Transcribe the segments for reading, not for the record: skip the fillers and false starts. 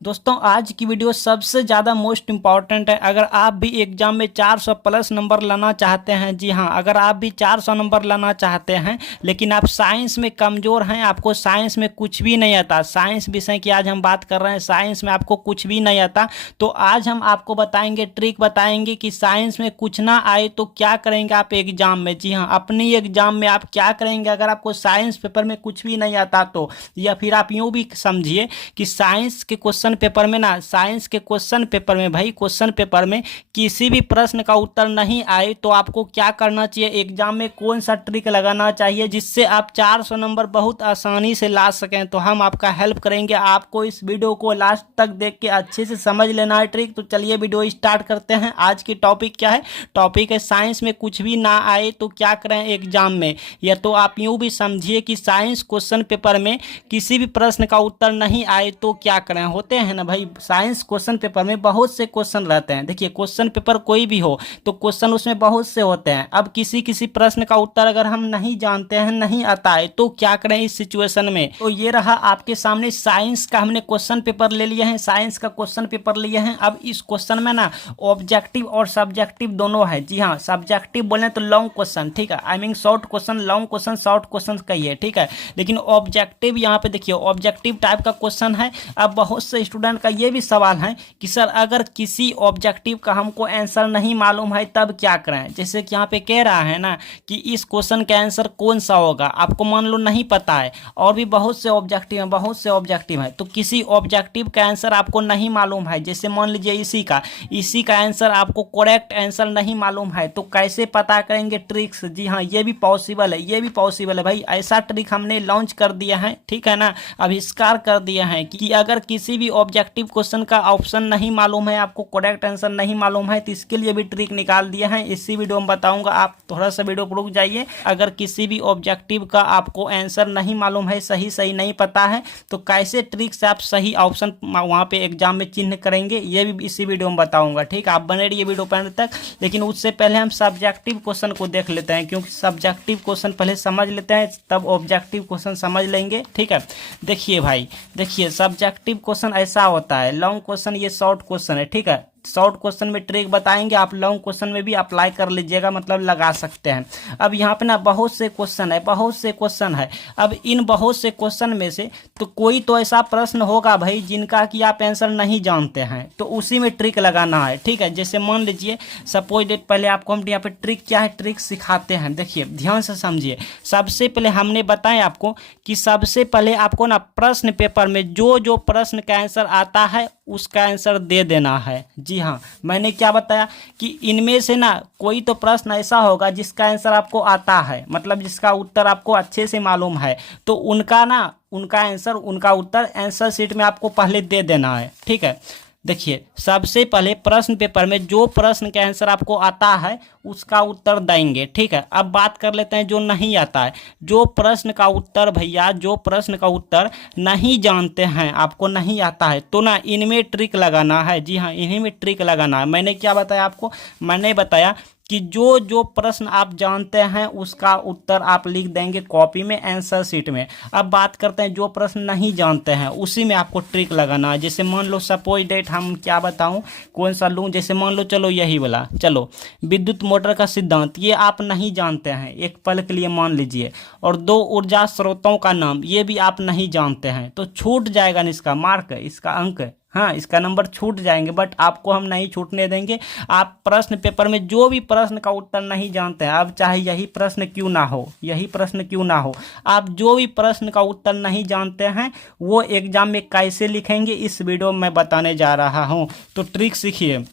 दोस्तों आज की वीडियो सबसे ज़्यादा मोस्ट इम्पॉर्टेंट है। अगर आप भी एग्जाम में 400 प्लस नंबर लाना चाहते हैं, जी हाँ, अगर आप भी 400 नंबर लाना चाहते हैं लेकिन आप साइंस में कमज़ोर हैं, आपको साइंस में कुछ भी नहीं आता, साइंस विषय की आज हम बात कर रहे हैं, साइंस में आपको कुछ भी नहीं आता, तो आज हम आपको बताएंगे, ट्रिक बताएंगे कि साइंस में कुछ ना आए तो क्या करेंगे आप एग्जाम में। जी हाँ, अपनी एग्जाम में आप क्या करेंगे अगर आपको साइंस पेपर में कुछ भी नहीं आता तो, या फिर आप यूँ भी समझिए कि साइंस के क्वेश्चन पेपर में ना, साइंस के क्वेश्चन पेपर में भाई, क्वेश्चन पेपर में किसी भी प्रश्न का उत्तर नहीं आए तो आपको क्या करना चाहिए, एग्जाम में कौन सा ट्रिक लगाना चाहिए जिससे आप 400 नंबर बहुत आसानी से ला सकें। तो हम आपका हेल्प करेंगे, आपको इस वीडियो को लास्ट तक देख के अच्छे से समझ लेना है ट्रिक। तो चलिए वीडियो स्टार्ट करते हैं। आज की टॉपिक क्या है? टॉपिक है साइंस में कुछ भी ना आए तो क्या करें एग्जाम में। या तो आप यूँ भी समझिए कि साइंस क्वेश्चन पेपर में किसी भी प्रश्न का उत्तर नहीं आए तो क्या करें। होते हैं ना भाई, साइंस क्वेश्चन पेपर में बहुत से क्वेश्चन रहते हैं। देखिए, क्वेश्चन पेपर कोई भी हो तो क्वेश्चन उसमें बहुत से होते हैं। अब किसी किसी प्रश्न का उत्तर अगर हम नहीं जानते हैं, नहीं आता है, तो क्या करें इस सिचुएशन में। तो ये रहा आपके सामने साइंस का हमने क्वेश्चन पेपर ले लिए हैं, साइंस का क्वेश्चन पेपर लिए हैं। अब इस क्वेश्चन में ना ऑब्जेक्टिव और सब्जेक्टिव दोनों है। जी हाँ, सब्जेक्टिव बोले तो लॉन्ग क्वेश्चन, ठीक है, I mean short question, long question, short question कहिए, ठीक है। लेकिन ऑब्जेक्टिव यहाँ पे देखिए, ऑब्जेक्टिव टाइप का क्वेश्चन है। अब बहुत से स्टूडेंट का ये भी सवाल है कि सर अगर किसी ऑब्जेक्टिव का हमको आंसर नहीं मालूम है तब क्या करें। जैसे कि यहाँ पे कह रहा है ना कि इस क्वेश्चन का आंसर कौन सा होगा, आपको मान लो नहीं पता है, और भी बहुत से ऑब्जेक्टिव हैं, बहुत से ऑब्जेक्टिव हैं, तो किसी ऑब्जेक्टिव का आंसर आपको नहीं मालूम है, जैसे मान लीजिए इसी का आंसर आपको करेक्ट आंसर नहीं मालूम है, तो कैसे पता करेंगे ट्रिक्स। जी हाँ, ये भी पॉसिबल है, ये भी पॉसिबल है भाई। ऐसा ट्रिक हमने लॉन्च कर दिया है, ठीक है ना, आविष्कार कर दिया है कि अगर किसी भी ऑब्जेक्टिव क्वेश्चन का ऑप्शन नहीं मालूम है, आपको करेक्ट आंसर नहीं मालूम है, तो इसके लिए भी ट्रिक निकाल दिया है। इसी वीडियो में बताऊंगा, आप थोड़ा सा वीडियो पर रुक जाइए। अगर किसी भी ऑब्जेक्टिव का आपको आंसर नहीं मालूम है, सही नहीं पता है, तो कैसे ट्रिक से आप सही ऑप्शन वहाँ पे एग्जाम में चिन्ह करेंगे, ये भी इसी वीडियो में बताऊंगा, ठीक है। आप बने रहिए वीडियो पर अंत तक। लेकिन उससे पहले हम सब्जेक्टिव क्वेश्चन को देख लेते हैं, क्योंकि सब्जेक्टिव क्वेश्चन पहले समझ लेते हैं, तब ऑब्जेक्टिव क्वेश्चन समझ लेंगे, ठीक है। देखिए भाई, देखिए सब्जेक्टिव क्वेश्चन ऐसा होता है, लॉन्ग क्वेश्चन ये शॉर्ट क्वेश्चन है, ठीक है। शॉर्ट क्वेश्चन में ट्रिक बताएंगे, आप लॉन्ग क्वेश्चन में भी अप्लाई कर लीजिएगा, मतलब लगा सकते हैं। अब यहाँ पे ना बहुत से क्वेश्चन है, बहुत से क्वेश्चन है। अब इन बहुत से क्वेश्चन में से तो कोई तो ऐसा प्रश्न होगा भाई जिनका कि आप आंसर नहीं जानते हैं, तो उसी में ट्रिक लगाना है, ठीक है। जैसे मान लीजिए सपोज डेट, पहले आपको हम यहाँ पे ट्रिक क्या है, ट्रिक सिखाते हैं। देखिए ध्यान से समझिए। सबसे पहले हमने बताया आपको कि सबसे पहले आपको ना प्रश्न पेपर में जो प्रश्न का आंसर आता है उसका आंसर दे देना है। जी हाँ, मैंने क्या बताया कि इनमें से ना कोई तो प्रश्न ऐसा होगा जिसका आंसर आपको आता है, मतलब जिसका उत्तर आपको अच्छे से मालूम है, तो उनका उत्तर आंसर शीट में आपको पहले दे देना है, ठीक है। देखिए सबसे पहले प्रश्न पेपर में जो प्रश्न का आंसर आपको आता है उसका उत्तर देंगे, ठीक है। अब बात कर लेते हैं जो नहीं आता है, जो प्रश्न का उत्तर भैया, जो प्रश्न का उत्तर नहीं जानते हैं, आपको नहीं आता है, तो ना इनमें ट्रिक लगाना है। जी हाँ, इन्हीं में ट्रिक लगाना है। मैंने क्या बताया आपको, मैंने बताया कि जो प्रश्न आप जानते हैं उसका उत्तर आप लिख देंगे कॉपी में, आंसर शीट में। अब बात करते हैं जो प्रश्न नहीं जानते हैं, उसी में आपको ट्रिक लगाना है। जैसे मान लो सपोज डेट हम क्या बताऊं, कौन सा लूं, जैसे मान लो, चलो यही वाला, चलो विद्युत मोटर का सिद्धांत, ये आप नहीं जानते हैं, एक पल के लिए मान लीजिए। और दो ऊर्जा स्रोतों का नाम, ये भी आप नहीं जानते हैं, तो छूट जाएगा इसका मार्क, इसका अंक, हाँ इसका नंबर छूट जाएंगे, बट आपको हम नहीं छूटने देंगे। आप प्रश्न पेपर में जो भी प्रश्न का उत्तर नहीं जानते हैं, अब चाहे यही प्रश्न क्यों ना हो, यही प्रश्न क्यों ना हो, आप जो भी प्रश्न का उत्तर नहीं जानते हैं वो एग्जाम में कैसे लिखेंगे इस वीडियो में मैं बताने जा रहा हूँ। तो ट्रिक सीखिए।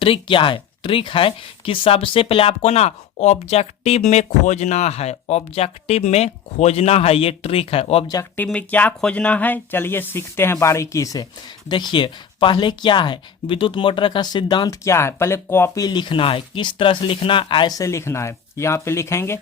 ट्रिक क्या है? ट्रिक है कि सबसे पहले आपको ना ऑब्जेक्टिव में खोजना है, ऑब्जेक्टिव में खोजना है, ये ट्रिक है। ऑब्जेक्टिव में क्या खोजना है, चलिए सीखते हैं बारीकी से। देखिए पहले क्या है, विद्युत मोटर का सिद्धांत क्या है, पहले कॉपी लिखना है। किस तरह से लिखना, ऐसे लिखना है, यहाँ पे लिखेंगे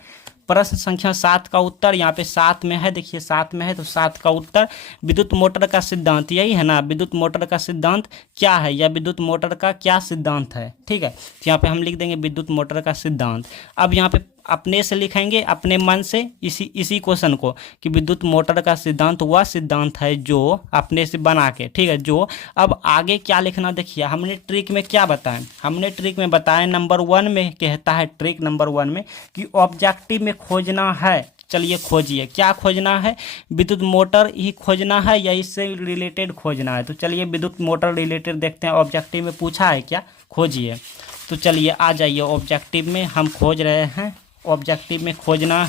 प्रश्न संख्या 7 का उत्तर, यहाँ पे 7 में है, देखिए 7 में है, तो 7 का उत्तर विद्युत मोटर का सिद्धांत, यही है ना, विद्युत मोटर का सिद्धांत क्या है, या विद्युत मोटर का क्या सिद्धांत है, ठीक है। तो यहाँ पे हम लिख देंगे विद्युत मोटर का सिद्धांत। अब यहाँ पे अपने से लिखेंगे, अपने मन से इसी क्वेश्चन को कि विद्युत मोटर का सिद्धांत वह सिद्धांत है जो अपने से बना के, ठीक है, जो। अब आगे क्या लिखना देखिए, हमने ट्रिक में क्या बताया, हमने ट्रिक में बताया नंबर 1 में कहता है, ट्रिक नंबर 1 में कि ऑब्जेक्टिव में खोजना है। चलिए खोजिए, क्या खोजना है, विद्युत मोटर ही खोजना है या इससे रिलेटेड खोजना है। तो चलिए विद्युत मोटर रिलेटेड देखते हैं, ऑब्जेक्टिव में पूछा है क्या, खोजिए। तो चलिए आ जाइए, ऑब्जेक्टिव में हम खोज रहे हैं, ऑब्जेक्टिव में खोजना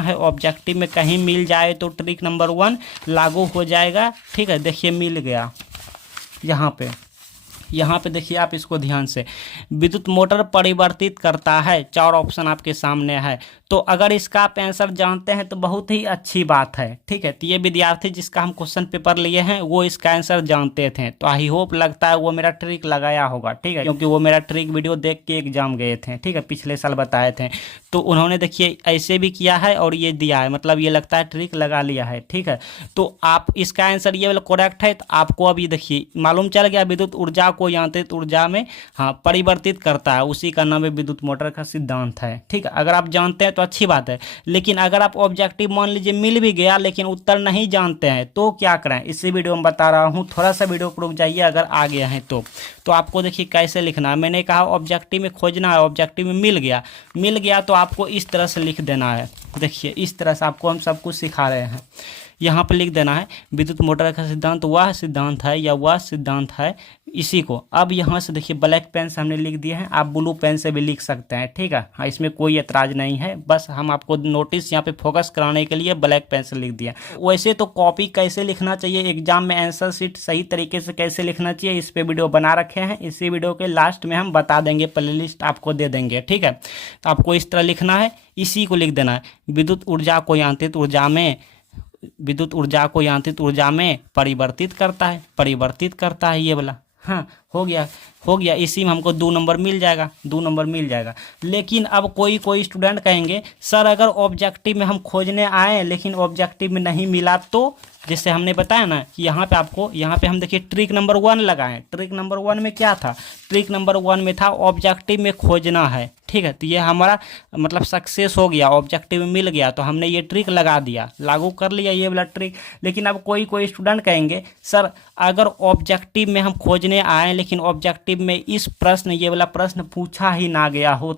है ऑब्जेक्टिव में कहीं मिल जाए तो ट्रिक नंबर 1 लागू हो जाएगा, ठीक है। देखिए मिल गया यहाँ पे देखिए आप इसको ध्यान से, विद्युत मोटर परिवर्तित करता है, 4 ऑप्शन आपके सामने है। तो अगर इसका आप आंसर जानते हैं तो बहुत ही अच्छी बात है, ठीक है। तो ये विद्यार्थी जिसका हम क्वेश्चन पेपर लिए हैं वो इसका आंसर जानते थे, तो आई होप लगता है वो मेरा ट्रिक लगाया होगा, ठीक है, क्योंकि वो मेरा ट्रिक वीडियो देख के एग्जाम गए थे, ठीक है, पिछले साल बताए थे। तो उन्होंने देखिए ऐसे भी किया है और ये दिया है, मतलब ये लगता है ट्रिक लगा लिया है, ठीक है। तो आप इसका आंसर ये वाला करेक्ट है। तो आपको अभी देखिए मालूम चल गया, विद्युत ऊर्जा को यांत्रिक ऊर्जा में परिवर्तित करता है, उसी का नाम है विद्युत मोटर का सिद्धांत है, ठीक है। अगर आप जानते हैं तो अच्छी बात है, लेकिन अगर आप ऑब्जेक्टिव मान लीजिए मिल भी गया लेकिन उत्तर नहीं जानते हैं तो क्या करें, इसी वीडियो में बता रहा हूँ, थोड़ा सा वीडियो को रुक जाइए अगर आ गया है तो आपको देखिए कैसे लिखना है। मैंने कहा ऑब्जेक्टिव में खोजना है, ऑब्जेक्टिव में मिल गया तो आपको इस तरह से लिख देना है। देखिए इस तरह से आपको हम सब कुछ सिखा रहे हैं, यहाँ पर लिख देना है विद्युत मोटर का सिद्धांत वह सिद्धांत है या वह सिद्धांत है, इसी को। अब यहाँ से देखिए ब्लैक पेन से हमने लिख दिए हैं, आप ब्लू पेन से भी लिख सकते हैं, ठीक है, हाँ इसमें कोई एतराज नहीं है, बस हम आपको नोटिस यहाँ पे फोकस कराने के लिए ब्लैक पेन से लिख दिया। वैसे तो कॉपी कैसे लिखना चाहिए, एग्जाम में आंसर शीट सही तरीके से कैसे लिखना चाहिए, इस पर वीडियो बना रखे हैं, इसी वीडियो के लास्ट में हम बता देंगे, प्ले लिस्ट आपको दे देंगे, ठीक है। तो आपको इस तरह लिखना है, इसी को लिख देना है, विद्युत ऊर्जा को यांत्रिक ऊर्जा में परिवर्तित करता है ये वाला, हाँ हो गया, इसी में हमको 2 नंबर मिल जाएगा। लेकिन अब कोई स्टूडेंट कहेंगे सर अगर ऑब्जेक्टिव में हम खोजने आए लेकिन ऑब्जेक्टिव में नहीं मिला तो, जैसे हमने बताया ना कि यहाँ पे हम देखिए ट्रिक नंबर 1 लगाएं। ट्रिक नंबर 1 में क्या था, ट्रिक नंबर 1 में था ऑब्जेक्टिव में खोजना है, ठीक है। तो ये हमारा मतलब सक्सेस हो गया, ऑब्जेक्टिव में मिल गया तो हमने ये ट्रिक लगा दिया, लागू कर लिया ये वाला ट्रिक। लेकिन अब कोई स्टूडेंट कहेंगे सर अगर ऑब्जेक्टिव में हम खोजने आए लेकिन ऑब्जेक्टिव में ये वाला प्रश्न पूछा ही ना गया हो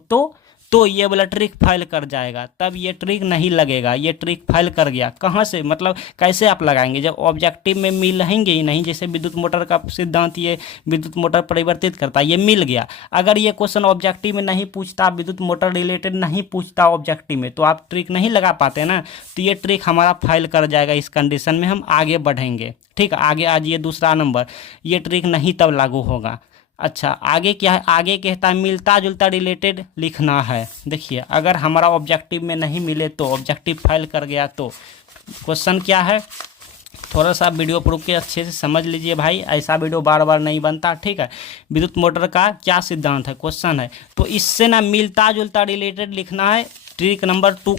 तो ये वाला ट्रिक फेल कर जाएगा, तब ये ट्रिक नहीं लगेगा, ये ट्रिक फेल कर गया। कहाँ से, मतलब कैसे आप लगाएंगे जब ऑब्जेक्टिव में मिलेंगे ही नहीं। जैसे विद्युत मोटर का सिद्धांत, ये विद्युत मोटर परिवर्तित करता है, ये मिल गया। अगर ये क्वेश्चन ऑब्जेक्टिव में नहीं पूछता, विद्युत मोटर रिलेटेड नहीं पूछता ऑब्जेक्टिव में, तो आप ट्रिक नहीं लगा पाते ना, तो ये ट्रिक हमारा फेल कर जाएगा। इस कंडीशन में हम आगे बढ़ेंगे, ठीक है। आगे आज ये दूसरा नंबर, ये ट्रिक नहीं तब लागू होगा। अच्छा आगे क्या है, आगे कहता है मिलता जुलता रिलेटेड लिखना है। देखिए अगर हमारा ऑब्जेक्टिव में नहीं मिले तो, ऑब्जेक्टिव फेल कर गया तो क्वेश्चन क्या है, थोड़ा सा वीडियो प्रूफ के अच्छे से समझ लीजिए भाई, ऐसा वीडियो बार बार नहीं बनता, ठीक है। विद्युत मोटर का क्या सिद्धांत है, क्वेश्चन है, तो इससे ना मिलता जुलता रिलेटेड लिखना है। ट्रिक नंबर 2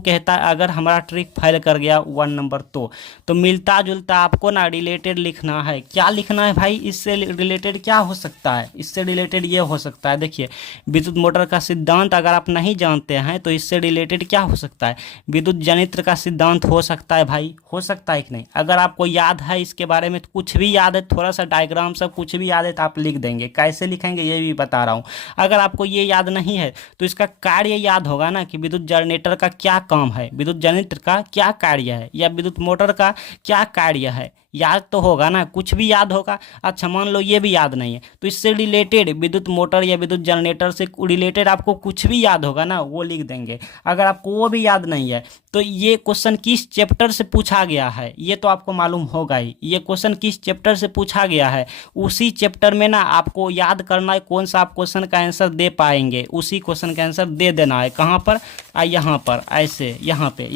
कहता है अगर हमारा ट्रिक फेल कर गया 1 नंबर तो मिलता जुलता आपको ना रिलेटेड लिखना है। क्या लिखना है भाई, इससे रिलेटेड क्या हो सकता है, इससे रिलेटेड ये हो सकता है, देखिए विद्युत मोटर का सिद्धांत अगर आप नहीं जानते हैं तो इससे रिलेटेड क्या हो सकता है, विद्युत जनित्र का सिद्धांत हो सकता है भाई, हो सकता है कि नहीं। अगर आपको याद है इसके बारे में, कुछ भी याद है, थोड़ा सा डायग्राम सब कुछ भी याद है तो आप लिख देंगे, कैसे लिखेंगे ये भी बता रहा हूँ। अगर आपको ये याद नहीं है तो इसका कार्य याद होगा ना कि विद्युत जनरेटर का क्या काम है, विद्युत जनित्र का क्या कार्य है, या विद्युत मोटर का क्या कार्य है, याद तो होगा ना, कुछ भी याद होगा। अच्छा मान लो ये भी याद नहीं है तो इससे रिलेटेड विद्युत मोटर या विद्युत जनरेटर से रिलेटेड आपको कुछ भी याद होगा ना, वो लिख देंगे। अगर आपको वो भी याद नहीं है तो ये क्वेश्चन किस चैप्टर से पूछा गया है ये तो आपको मालूम होगा ही, ये क्वेश्चन किस चैप्टर से पूछा गया है, उसी चैप्टर में ना आपको याद करना है कौन सा आप क्वेश्चन का आंसर दे पाएंगे, उसी क्वेश्चन का आंसर दे देना है। कहाँ पर, यहाँ पर, ऐसे यहाँ पे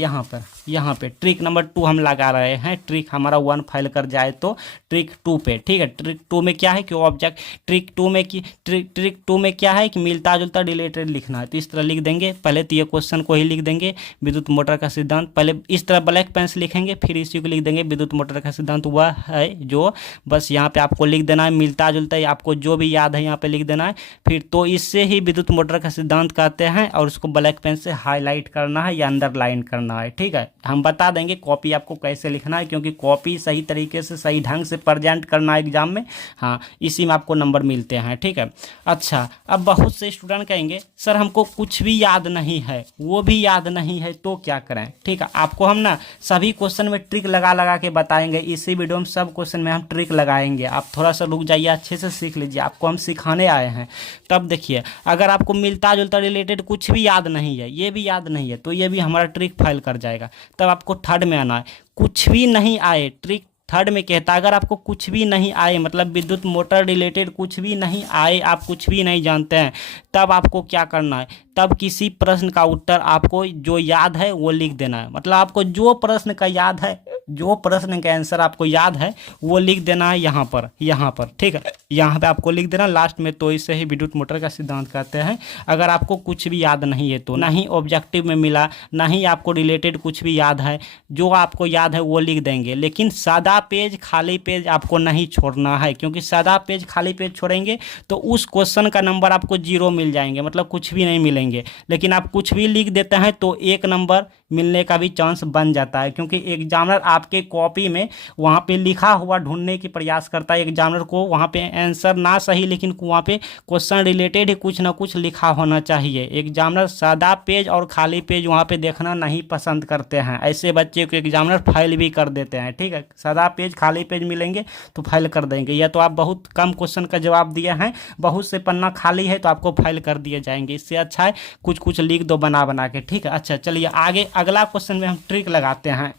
यहाँ पे ट्रिक नंबर 2 हम लगा रहे हैं। ट्रिक हमारा 1 फाइल कर जाए तो ट्रिक 2 पे, ठीक है। ट्रिक 2 में क्या है कि ऑब्जेक्ट, ट्रिक 2 में कि ट्रिक 2 में क्या है कि मिलता जुलता रिलेटेड लिखना है। तो इस तरह लिख देंगे, पहले तो ये क्वेश्चन को ही लिख देंगे, विद्युत मोटर का सिद्धांत। पहले इस तरह ब्लैक पेन से लिखेंगे, फिर इसी को लिख देंगे, विद्युत मोटर का सिद्धांत वह है जो, बस यहाँ पे आपको लिख देना है मिलता जुलता, आपको जो भी याद है यहाँ पे लिख देना है। फिर तो इससे ही विद्युत मोटर का सिद्धांत कहते हैं, और उसको ब्लैक पेन से हाईलाइट करना है या अंडरलाइन करना है, ठीक है। हम बता देंगे कॉपी आपको कैसे लिखना है, क्योंकि कॉपी सही तरीके से सही ढंग से प्रेजेंट करना है एग्जाम में, हाँ, इसी में आपको नंबर मिलते हैं, ठीक है। अच्छा, अब बहुत से स्टूडेंट कहेंगे सर हमको कुछ भी याद नहीं है, वो भी याद नहीं है, तो क्या करें, ठीक है। आपको हम ना सभी क्वेश्चन में ट्रिक लगा लगा के बताएंगे, इसी वीडियो में सब क्वेश्चन में हम ट्रिक लगाएंगे। आप थोड़ा सा रुक जाइए, अच्छे से सीख लीजिए, आपको हम सिखाने आए हैं। तब देखिए, अगर आपको मिलता जुलता रिलेटेड कुछ भी याद नहीं है, ये भी याद नहीं है, तो ये भी हमारा ट्रिक फाइल कर जाएगा। तब आपको थर्ड में आना है, कुछ भी नहीं आए, ट्रिक थर्ड में कहता है अगर आपको कुछ भी नहीं आए, मतलब विद्युत मोटर रिलेटेड कुछ भी नहीं आए, आप कुछ भी नहीं जानते हैं, तब आपको क्या करना है, तब किसी प्रश्न का उत्तर आपको जो याद है वो लिख देना है। मतलब आपको जो प्रश्न का याद है, जो प्रश्न का आंसर आपको याद है वो लिख देना है यहाँ पर, ठीक है। यहाँ पे आपको लिख देना लास्ट में। तो इसे ही विद्युत मोटर का सिद्धांत कहते हैं। अगर आपको कुछ भी याद नहीं है तो, ना ही ऑब्जेक्टिव में मिला, ना ही आपको रिलेटेड कुछ भी याद है, जो आपको याद है वो लिख देंगे। लेकिन सादा पेज, खाली पेज आपको नहीं छोड़ना है, क्योंकि सादा पेज, खाली पेज छोड़ेंगे तो उस क्वेश्चन का नंबर आपको 0 मिल जाएंगे, मतलब कुछ भी नहीं मिलेंगे। लेकिन आप कुछ भी लिख देते हैं तो 1 नंबर मिलने का भी चांस बन जाता है, क्योंकि एग्जामिनर आपके कॉपी में वहाँ पे लिखा हुआ ढूंढने की प्रयास करता है। एग्जामिनर को वहाँ पे आंसर ना सही, लेकिन वहाँ पे क्वेश्चन रिलेटेड ही कुछ ना कुछ लिखा होना चाहिए। एग्जामिनर सादा पेज और खाली पेज वहाँ पे देखना नहीं पसंद करते हैं, ऐसे बच्चे को एग्जामिनर फाइल भी कर देते हैं, ठीक है। सादा पेज, खाली पेज मिलेंगे तो फाइल कर देंगे, या तो आप बहुत कम क्वेश्चन का जवाब दिए हैं, बहुत से पन्ना खाली है तो आपको फाइल कर दिए जाएंगे। इससे अच्छा है कुछ कुछ लिख दो बना बना के, ठीक है। अच्छा चलिए आगे, अगला क्वेश्चन में हम ट्रिक लगाते हैं।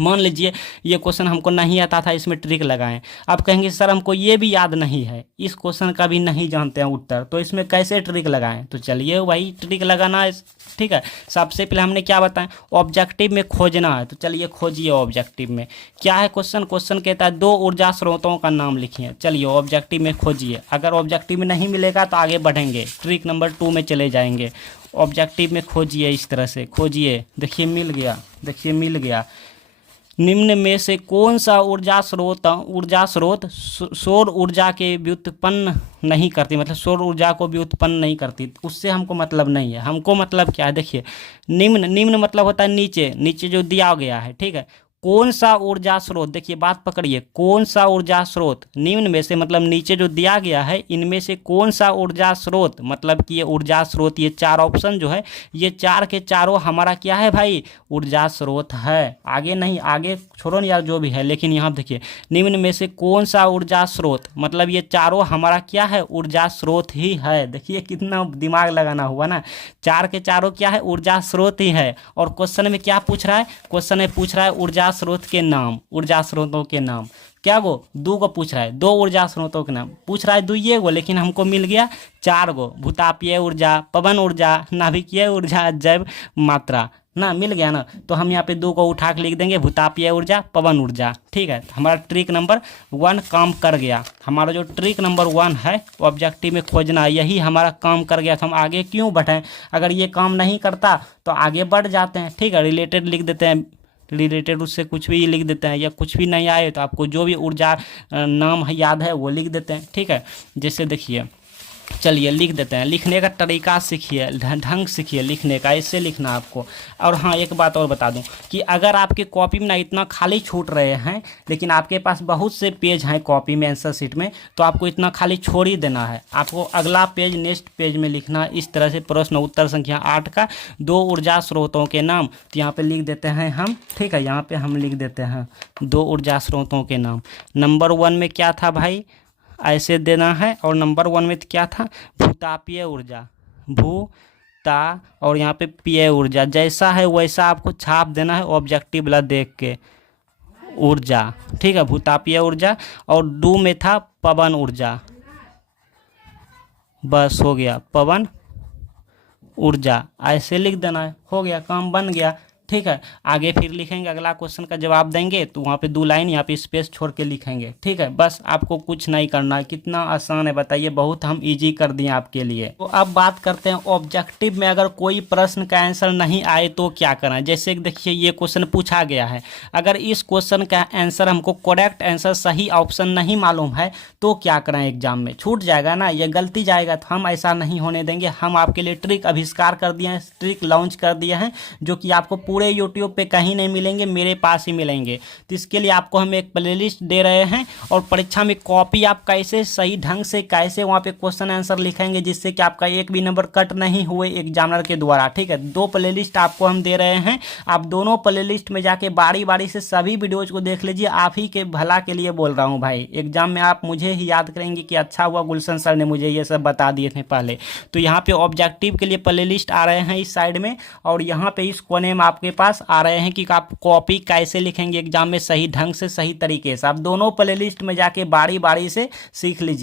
मान लीजिए ये क्वेश्चन हमको नहीं आता था, इसमें ट्रिक लगाएं। आप कहेंगे सर हमको ये भी याद नहीं है, इस क्वेश्चन का भी नहीं जानते हैं उत्तर, तो इसमें कैसे ट्रिक लगाएं। तो चलिए वही ट्रिक लगाना है, ठीक है। सबसे पहले हमने क्या बताया, ऑब्जेक्टिव में खोजना है। तो चलिए खोजिए ऑब्जेक्टिव में क्या है क्वेश्चन। क्वेश्चन कहता है 2 ऊर्जा स्रोतों का नाम लिखिए। चलिए ऑब्जेक्टिव में खोजिए। अगर ऑब्जेक्टिव में नहीं मिलेगा तो आगे बढ़ेंगे, ट्रिक नंबर 2 में चले जाएंगे। ऑब्जेक्टिव में खोजिए, इस तरह से खोजिए। देखिए मिल गया, देखिए मिल गया। निम्न में से कौन सा ऊर्जा स्रोत सौर ऊर्जा के व्युत्पन्न नहीं करती, मतलब सौर ऊर्जा को व्युत्पन्न नहीं करती। उससे हमको मतलब नहीं है, हमको मतलब क्या है, देखिए निम्न मतलब होता है नीचे, नीचे जो दिया गया है, ठीक है। कौन सा ऊर्जा स्रोत, देखिए बात पकड़िए, कौन सा ऊर्जा स्रोत निम्न में से, मतलब नीचे जो दिया गया है इनमें से कौन सा ऊर्जा स्रोत, मतलब कि ये ऊर्जा स्रोत, ये 4 ऑप्शन जो है, ये 4 के चारों हमारा क्या है भाई, ऊर्जा स्रोत है। आगे नहीं, आगे छोड़ो ना यार जो भी है, लेकिन यहाँ देखिए निम्न में से कौन सा ऊर्जा स्रोत, मतलब ये चारों हमारा क्या है, ऊर्जा स्रोत ही है। देखिए कितना दिमाग लगाना हुआ ना, 4 के चारों क्या है, ऊर्जा स्रोत ही है। और क्वेश्चन में क्या पूछ रहा है, क्वेश्चन में पूछ रहा है ऊर्जा स्रोत के नाम, ऊर्जा स्रोतों के नाम। क्या गो, 2 को पूछ रहा है, 2 ऊर्जा स्रोतों के नाम पूछ रहा है, 2 गो, लेकिन हमको मिल गया 4 गो। भूतापीय ऊर्जा, पवन ऊर्जा, नाभिकीय ऊर्जा, जैव मात्रा, ना मिल गया ना। तो हम यहाँ पे 2 को उठा के लिख देंगे, भूतापीय ऊर्जा, पवन ऊर्जा, ठीक है। हमारा ट्रिक नंबर 1 काम कर गया। हमारा जो ट्रिक नंबर 1 है ऑब्जेक्टिव में खोजना, यही हमारा काम कर गया। तो हम आगे क्यों बढ़ें, अगर ये काम नहीं करता तो आगे बढ़ जाते हैं, ठीक है। रिलेटेड लिख देते हैं, रिलेटेड उससे कुछ भी लिख देते हैं, या कुछ भी नहीं आए तो आपको जो भी ऊर्जा नाम है याद है वो लिख देते हैं, ठीक है। जैसे देखिए, चलिए लिख देते हैं। लिखने का तरीका सीखिए, ढंग सीखिए लिखने का, इससे लिखना आपको। और हाँ एक बात और बता दूं कि अगर आपकी कॉपी में ना इतना खाली छूट रहे हैं, लेकिन आपके पास बहुत से पेज हैं कॉपी में, आंसर शीट में, तो आपको इतना खाली छोड़ ही देना है। आपको अगला पेज, नेक्स्ट पेज में लिखना इस तरह से। प्रश्न उत्तर संख्या 8 का 2 ऊर्जा स्रोतों के नाम, तो यहाँ पे लिख देते हैं हम, ठीक है। यहाँ पे हम लिख देते हैं 2 ऊर्जा स्रोतों के नाम। नंबर 1 में क्या था भाई, ऐसे देना है। और नंबर 1 में क्या था, भूतापीय ऊर्जा, भूता, और यहाँ पे पीय ऊर्जा, जैसा है वैसा आपको छाप देना है ऑब्जेक्टिव वाला देख के, ऊर्जा, ठीक है, भूतापीय ऊर्जा। और 2 में था पवन ऊर्जा, बस हो गया, पवन ऊर्जा, ऐसे लिख देना है, हो गया, काम बन गया, ठीक है। आगे फिर लिखेंगे, अगला क्वेश्चन का जवाब देंगे तो वहाँ पे 2 लाइन यहाँ पे स्पेस छोड़ के लिखेंगे, ठीक है। बस आपको कुछ नहीं करना है। कितना आसान है बताइए, बहुत हम इजी कर दिए आपके लिए। तो अब बात करते हैं ऑब्जेक्टिव में अगर कोई प्रश्न का आंसर नहीं आए तो क्या करना। जैसे देखिए ये क्वेश्चन पूछा गया है, अगर इस क्वेश्चन का आंसर हमको करेक्ट आंसर सही ऑप्शन नहीं मालूम है तो क्या करें, एग्जाम में छूट जाएगा ना, ये गलती जाएगा। तो हम ऐसा नहीं होने देंगे। हम आपके लिए ट्रिक आविष्कार कर दिए हैं, ट्रिक लॉन्च कर दिए हैं, जो कि आपको पूरे यूट्यूब पे कहीं नहीं मिलेंगे, मेरे पास ही मिलेंगे। तो इसके लिए आपको हम एक प्लेलिस्ट दे रहे हैं और परीक्षा में कॉपी आप कैसे सही ढंग से कैसे वहाँ पे क्वेश्चन आंसर लिखेंगे जिससे कि आपका एक भी नंबर कट नहीं हुए एग्जामिनर के द्वारा, ठीक है। 2 प्लेलिस्ट आपको हम दे रहे हैं। आप दोनों प्लेलिस्ट में जाके बारी बारी से सभी वीडियोज को देख लीजिए। आप ही के भला के लिए बोल रहा हूँ भाई। एग्जाम में आप मुझे ही याद करेंगे कि अच्छा हुआ गुलशन सर ने मुझे ये सब बता दिए थे पहले। तो यहाँ पे ऑब्जेक्टिव के लिए प्लेलिस्ट आ रहे हैं इस साइड में, और यहाँ पे इस कोने में आपके पास आ रहे हैं कि आप कॉपी कैसे लिखेंगे एग्जाम में सही ढंग से सही तरीके से। आप दोनों प्लेलिस्ट में जाके बारी बारी से सीख लीजिए।